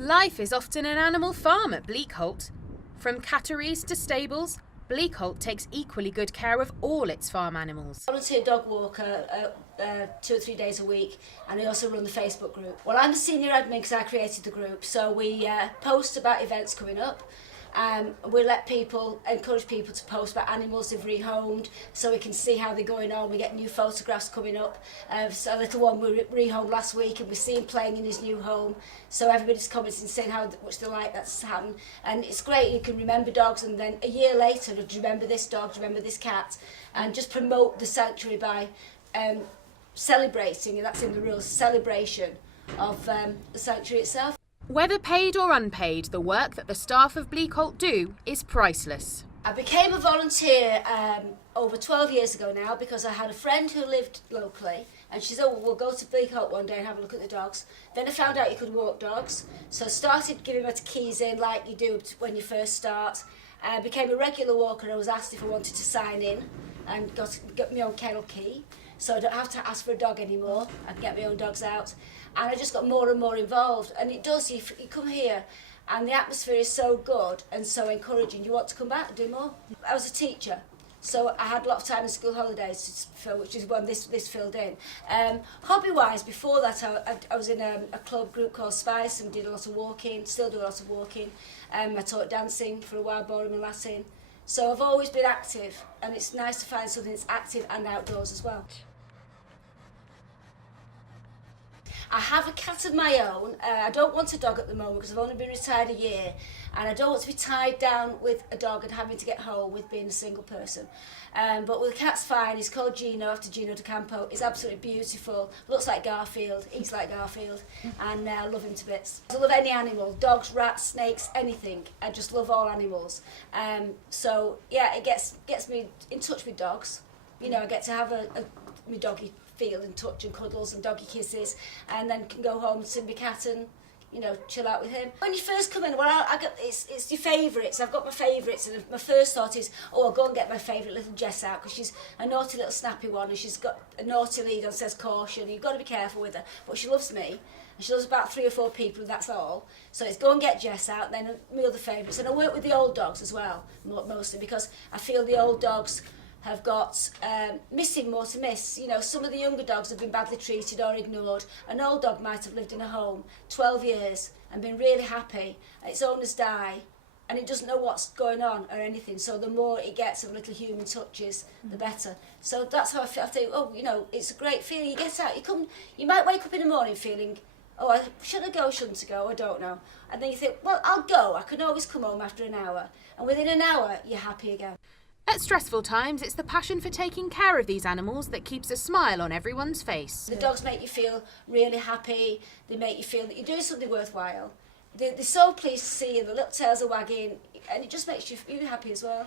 Life is often an animal farm at Bleakholt. From catteries to stables, Bleakholt takes equally good care of all its farm animals. Volunteer dog walker 2 or 3 days a week, and I also run the Facebook group. Well, I'm the senior admin because I created the group, so we post about events coming up. We encourage people to post about animals they've rehomed, so we can see how they're going on. We get new photographs coming up. So a little one we rehomed last week, and we see him playing in his new home. So everybody's commenting saying how much they like that's happened, and it's great. You can remember dogs, and then a year later, do you remember this dog? Do you remember this cat? And just promote the sanctuary by celebrating, and that's in the rules, celebration of the sanctuary itself. Whether paid or unpaid, the work that the staff of Bleakholt do is priceless. I became a volunteer over 12 years ago now because I had a friend who lived locally, and she said, oh, we'll go to Bleakholt one day and have a look at the dogs. Then I found out you could walk dogs, so I started giving my keys in like you do when you first start. I became a regular walker, and I was asked if I wanted to sign in and got my own kennel key, so I don't have to ask for a dog anymore. I can get my own dogs out. And I just got more and more involved, and it does, you come here and the atmosphere is so good and so encouraging. You want to come back and do more. I was a teacher, so I had a lot of time in school holidays to fill, which is when this filled in. Hobby-wise, before that I was in a club group called Spice and did a lot of walking, still do a lot of walking. I taught dancing for a while, ballroom and Latin. So I've always been active, and it's nice to find something that's active and outdoors as well. I have a cat of my own. I don't want a dog at the moment because I've only been retired a year, and I don't want to be tied down with a dog and having to get home with being a single person. But the cat's fine. He's called Gino after Gino De Campo. He's absolutely beautiful. Looks like Garfield, eats like Garfield, and I love him to bits. I love any animal, dogs, rats, snakes, anything. I just love all animals. So yeah, it gets me in touch with dogs. You know, I get to have my doggy feel and touch and cuddles and doggy kisses, and then can go home to my cat and, you know, chill out with him. When you first come in, well, it's your favourites. I've got my favourites, and my first thought is, oh, I'll go and get my favourite little Jess out because she's a naughty little snappy one, and she's got a naughty lead on says caution. You've got to be careful with her, but she loves me, and she loves about 3 or 4 people, and that's all. So it's go and get Jess out, and then my other favourites. And I work with the old dogs as well, mostly, because I feel the old dogs have got missing more to miss. You know, some of the younger dogs have been badly treated or ignored. An old dog might have lived in a home 12 years and been really happy, and its owners die, and it doesn't know what's going on or anything. So the more it gets of little human touches, the better. So that's how I feel. I think, oh, you know, it's a great feeling. You get out, you might wake up in the morning feeling, oh, should I go, shouldn't I go, I don't know. And then you think, well, I'll go. I can always come home after an hour. And within an hour, you're happy again. At stressful times, it's the passion for taking care of these animals that keeps a smile on everyone's face. The dogs make you feel really happy. They make you feel that you're doing something worthwhile. They're so pleased to see you. The little tails are wagging, and it just makes you happy as well.